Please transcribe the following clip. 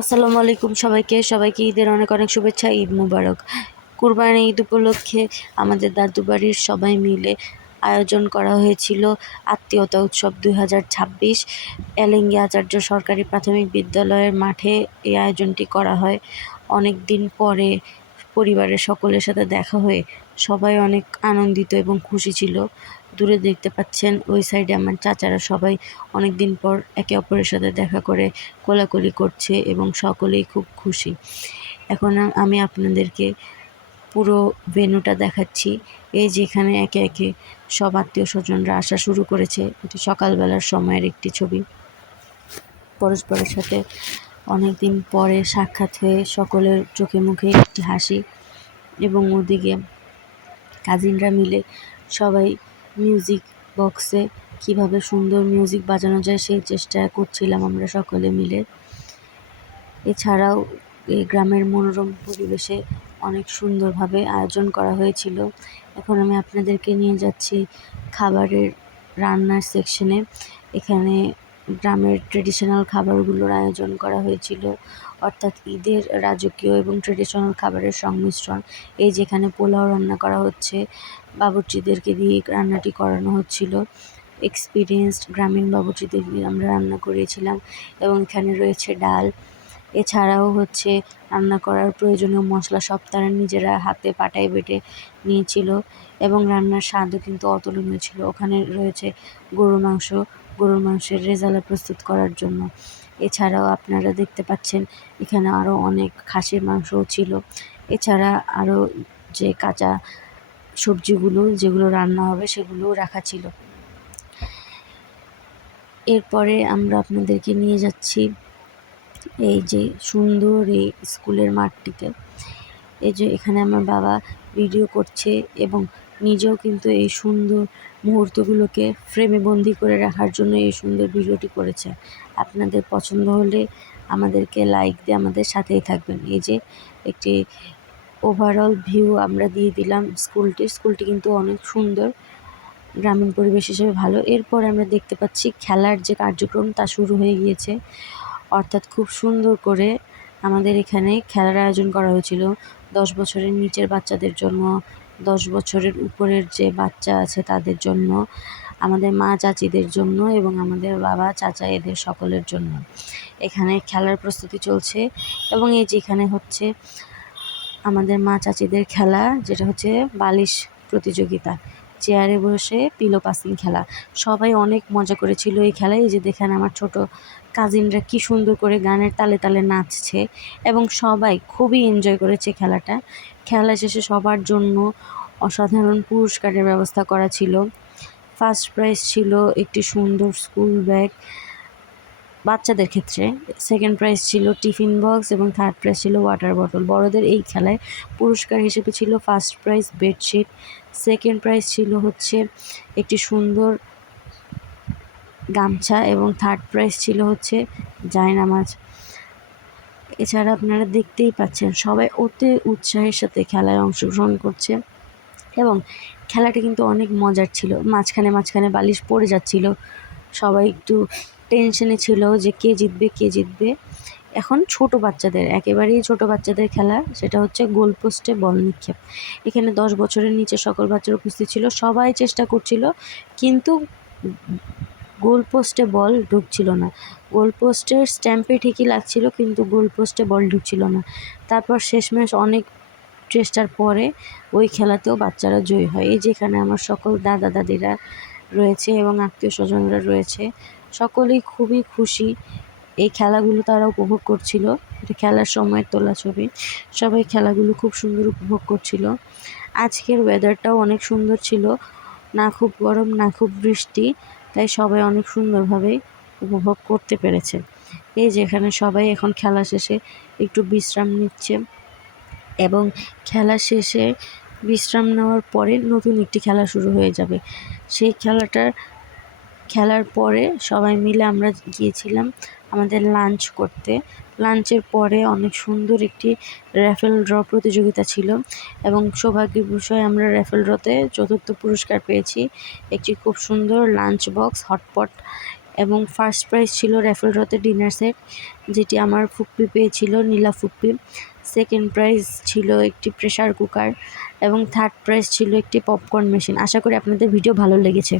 আসসালামু আলাইকুম সবাইকে ঈদের অনেক অনেক শুভেচ্ছা। ঈদ মুবারক। কুরবানি ঈদ উপলক্ষে আমাদের দাদু বাড়ির সবাই মিলে আয়োজন করা হয়েছিল আত্মীয়তা উৎসব 2026। এলেঙ্গি আচার্য সরকারি প্রাথমিক বিদ্যালয়ের মাঠে এই আয়োজনটি করা হয়। অনেক দিন পরে পরিবারের সকলের সাথে দেখা হয়ে সবাই অনেক আনন্দিত এবং খুশি ছিল। দূরে দেখতে পাচ্ছেন ওই সাইডে আমার চাচারা সবাই অনেক দিন পর একে অপরের সাথে দেখা করে কোলাকুলি করছে এবং সকলেই খুব খুশি। এখন আমি আপনাদেরকে পুরো ভেন্যুটা দেখাচ্ছি। এই যেখানে একে একে সব আত্মীয় স্বজনরা আসা শুরু করেছে। এটি সকালবেলার সময়ের একটি ছবি। পরস্পরের সাথে অনেক দিন পরে সাক্ষাৎ হয়ে সকলের চোখে মুখে একটি হাসি, এবং ওদিকে কাজিনরা মিলে সবাই মিউজিক বক্সে কিভাবে সুন্দর মিউজিক বাজানো যায় সেই চেষ্টা করছিলাম আমরা সকলে মিলে। এছাড়াও এই গ্রামের মনোরম পরিবেশে অনেক সুন্দরভাবে আয়োজন করা হয়েছিল। এখন আমি আপনাদেরকে নিয়ে যাচ্ছি খাবারের রান্নার সেকশনে। এখানে গ্রামের ট্রেডিশনাল খাবারগুলোর আয়োজন করা হয়েছিল, অর্থাৎ ঈদের রাজকীয় এবং ট্রেডিশনাল খাবারের সংমিশ্রণ। এই যেখানে পোলাও রান্না করা হচ্ছে, বাবুর্চিদেরকে দিয়ে রান্নাটি করানো হচ্ছিল। এক্সপিরিয়েন্সড গ্রামীণ বাবুর্চিদের দিয়ে আমরা রান্না করেছিলাম, এবং এখানে রয়েছে ডাল। এছাড়াও রান্না করার প্রয়োজনীয় মশলা সব তারা নিজেরা হাতে পাটায় বেটে নিয়েছিল, এবং রান্নার স্বাদও কিন্তু অতুলনীয় ছিল। ওখানে রয়েছে গরুর মাংসের রেজালা প্রস্তুত করার জন্য। এছাড়াও আপনারা দেখতে পাচ্ছেন এখানে আরও অনেক খাসির মাংসও ছিল। এছাড়া আরও যে কাঁচা সবজিগুলো যেগুলো রান্না হবে সেগুলোও রাখা ছিল। এরপরে আমরা আপনাদেরকে নিয়ে যাচ্ছি এই যে সুন্দর এই স্কুলের মাঠটিতে। এই যে এখানে আমার বাবা ভিডিও করছে এবং নিজেও কিন্তু এই সুন্দর মুহূর্তগুলোকে ফ্রেমে বন্দি করে রাখার জন্য এই সুন্দর ভিডিওটি করেছে। আপনাদের পছন্দ হলে আমাদেরকে লাইক দিয়ে আমাদের সাথেই থাকবেন। এই যে একটি ওভারঅল ভিউ আমরা দিয়ে দিলাম স্কুলটি কিন্তু অনেক সুন্দর, গ্রামীণ পরিবেশ হিসেবে ভালো। এরপর আমরা দেখতে পাচ্ছি খেলার যে কার্যক্রম তা শুরু হয়ে গিয়েছে, অর্থাৎ খুব সুন্দর করে আমাদের এখানে খেলার আয়োজন করা হয়েছিল 10 বছরের নিচের বাচ্চাদের জন্য, 10 বছরের উপরের যে বাচ্চা আছে তাদের জন্য, আমাদের মা চাচিদের জন্য এবং আমাদের বাবা চাচা এদের সকলের জন্য এখানে খেলার প্রস্তুতি চলছে। এবং এই যেখানে আমাদের মা চাচিদের খেলা, যেটা হচ্ছে বালিশ প্রতিযোগিতা, চেয়ারে বসে পিলো পাসিং খেলা। সবাই অনেক মজা করেছিল এই খেলায়। এই যে দেখেন আমার ছোট কাজিনরা কি সুন্দর করে গানের তালে তালে নাচছে, এবং সবাই খুবই এনজয় করেছে খেলাটা। খেলা শেষে সবার জন্য অসাধারণ পুরস্কারের ব্যবস্থা করা ছিল। ফার্স্ট প্রাইজ ছিল একটি সুন্দর স্কুল ব্যাগ বাচ্চাদের ক্ষেত্রে, সেকেন্ড প্রাইজ ছিল টিফিন বক্স, এবং থার্ড প্রাইজ ছিল ওয়াটার বটল। বড়দের এই খেলায় পুরস্কার হিসেবে ছিল first prize bedsheet, second prize ছিল একটি সুন্দর গামছা, এবং থার্ড প্রাইজ ছিল জায়নামাজ। এছাড়া আপনারা দেখতেই পাচ্ছেন সবাই অতি উৎসাহের সাথে খেলায় অংশগ্রহণ করছে, এবং খেলাটা কিন্তু অনেক মজার ছিল। মাঝখানে মাঝখানে বালিশ পড়ে যাচ্ছিল, সবাই একটু টেনশনে ছিল যে কে জিতবে। এখন একেবারেই ছোট বাচ্চাদের খেলা, সেটা গোল পোস্টে বল নিক্ষেপ। এখানে 10 বছরের নিচে সকল বাচ্চারা উপস্থিত ছিল। সবাই চেষ্টা করছিল, কিন্তু গোল পোস্টে বল ঢুকছিল না। গোল পোস্টের স্ট্যাম্পে ঠিকই লাগছিল, কিন্তু গোল পোস্টে বল ঢুকছিল না। তারপর শেষমেশ অনেক চেষ্টার পরে ওই খেলাতেও বাচ্চারা জয়ী হয়। এই যেখানে আমার সকল দাদা দাদিরা রয়েছে এবং আত্মীয় স্বজনরা রয়েছে, সকলেই খুবই খুশি। এই খেলাগুলো তারা উপভোগ করছিল। এটা খেলার সময় তোলা ছবি। সবাই খেলাগুলো খুব সুন্দর উপভোগ করছিল। আজকের ওয়েদারটাও অনেক সুন্দর ছিল, না খুব গরম না খুব বৃষ্টি, তাই সবাই অনেক সুন্দরভাবে উপভোগ করতে পেরেছে। এই যেখানে সবাই এখন খেলা শেষে একটু বিশ্রাম নিচ্ছে, এবং খেলা শেষে বিশ্রাম নেওয়ার পরে নতুন একটি খেলা শুরু হয়ে যাবে। সেই খেলার পরে সবাই মিলে আমরা গিয়েছিলাম আমাদের লাঞ্চ করতে। লাঞ্চের পরে অনেক সুন্দর একটি র্যাফেল ড্র প্রতিযোগিতা ছিল, এবং সৌভাগ্যের বিষয়ে আমরা র্যাফেল ড্রতে 4র্থ পুরস্কার পেয়েছি একটি খুব সুন্দর লাঞ্চ বক্স হটপট। এবং ফার্স্ট প্রাইজ ছিল র্যাফেল ড্রতে ডিনার সেট, যেটি আমার ফুপ্পি পেয়েছিল, নীলা ফুপ্পি। সেকেন্ড প্রাইজ ছিল একটি প্রেসার কুকার এবং থার্ড প্রাইজ ছিল একটি পপকর্ন মেশিন। আশা করি আপনাদের ভিডিও ভালো লেগেছে।